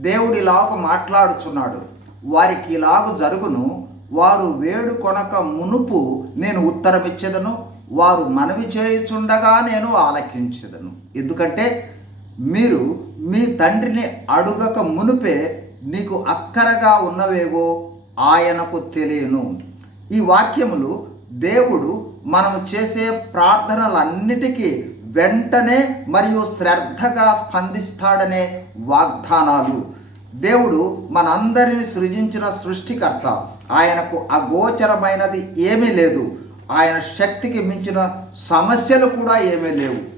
దేవుడు ఇలాగ మాట్లాడుచున్నాడు. వారికి ఇలాగ జరుగును. వారు వేడుకొనక మునుపు నేను ఉత్తరమిచ్చేదను. వారు మనవి చేయుచుండగా నేను ఆలకించేదను. ఎందుకంటే మీరు మీ తండ్రిని అడుగక మునుపే నీకు అక్కరగా ఉన్నవేవో ఆయనకు తెలియను. ఈ వాక్యములు దేవుడు మనము చేసే ప్రార్థనలన్నిటికీ వెంటనే మరియు శ్రద్ధగా స్పందిస్తాడనే వాగ్దానాలు. దేవుడు మనందరిని సృజించిన సృష్టికర్త. ఆయనకు అగోచరమైనది ఏమీ లేదు. ఆయన శక్తికి మించిన సమస్యలు కూడా ఏమీ లేవు.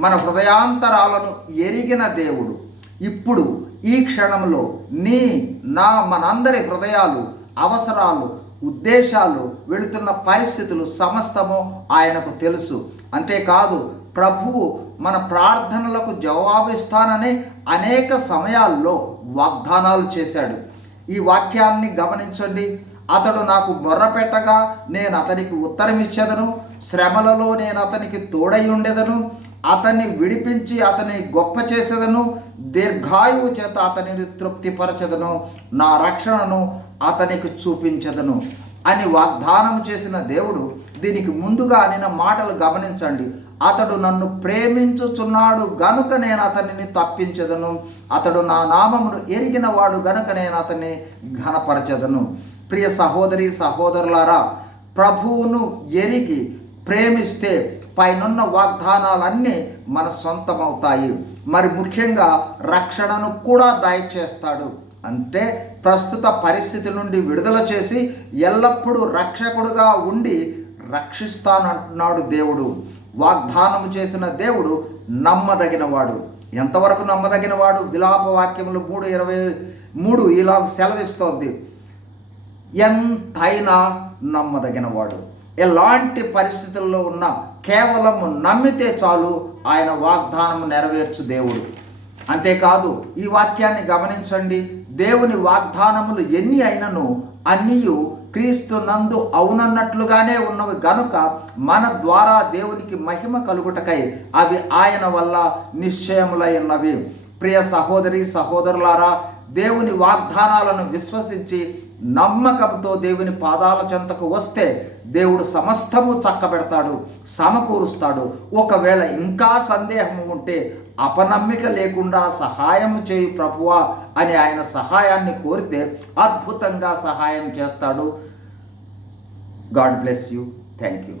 మన హృదయాంతరాలను ఎరిగిన దేవుడు. ఇప్పుడు ఈ క్షణంలో నీ నా మనందరి హృదయాలు అవసరాలు ఉద్దేశాలు వెళుతున్న పరిస్థితులు సమస్తము ఆయనకు తెలుసు. అంతేకాదు ప్రభువు మన ప్రార్థనలకు జవాబిస్తానని అనేక సమయాల్లో వాగ్దానాలు చేశాడు. ఈ వాక్యాన్ని గమనించండి. అతడు నాకు మొర్రపెట్టగా నేను అతనికి ఉత్తరం ఇచ్చేదను శ్రమలలో నేను అతనికి తోడై ఉండేదను అతన్ని విడిపించి అతని గొప్ప చేసేదను. దీర్ఘాయువు చేత అతనిని తృప్తిపరచదను. నా రక్షణను అతనికి చూపించదను. అని వాగ్దానం చేసిన దేవుడు దీనికి ముందుగా అనిన మాటలు గమనించండి. అతడు నన్ను ప్రేమించుచున్నాడు గనుక నేను అతనిని తప్పించదను. అతడు నా నామమును ఎరిగిన వాడు గనుక నేను అతన్ని ఘనపరచదను. ప్రియ సహోదరి సహోదరులారా ప్రభువును ఎరిగి ప్రేమిస్తే పైనున్న వాగ్దానాలన్నీ మన సొంతమవుతాయి. మరి ముఖ్యంగా రక్షణను కూడా దయచేస్తాడు. అంటే ప్రస్తుత పరిస్థితి నుండి విడుదల చేసి ఎల్లప్పుడూ రక్షకుడుగా ఉండి రక్షిస్తానంటున్నాడు దేవుడు. వాగ్దానం చేసిన దేవుడు నమ్మదగినవాడు. ఎంతవరకు నమ్మదగినవాడు? విలాప వాక్యములు మూడు ఇరవై మూడు ఇలా సెలవిస్తోంది. ఎంతైనా నమ్మదగినవాడు. ఎలాంటి పరిస్థితుల్లో ఉన్నా కేవలం నమ్మితే చాలు ఆయన వాగ్దానం నెరవేర్చు దేవుడు. అంతేకాదు ఈ వాక్యాన్ని గమనించండి. దేవుని వాగ్దానములు ఎన్ని అయినను అన్నీయు క్రీస్తు నందు అవునన్నట్లుగానే ఉన్నవి గనుక మన ద్వారా దేవునికి మహిమ కలుగుటకై అవి ఆయన వల్ల నిశ్చయములై ఉన్నవి ప్రియ సహోదరి సహోదరులారా దేవుని వాగ్దానాలను విశ్వసించి నమ్మకంతో దేవుని పాదాల చెంతకు వస్తే దేవుడు సమస్తము చక్కబెడతాడు సమకూరుస్తాడు. ఒకవేళ ఇంకా సందేహం ఉంటే అపనమ్మిక లేకుండా సహాయం చేయి ప్రభువా అని ఆయన సహాయాన్ని కోరితే అద్భుతంగా సహాయం చేస్తాడు. God bless you. Thank you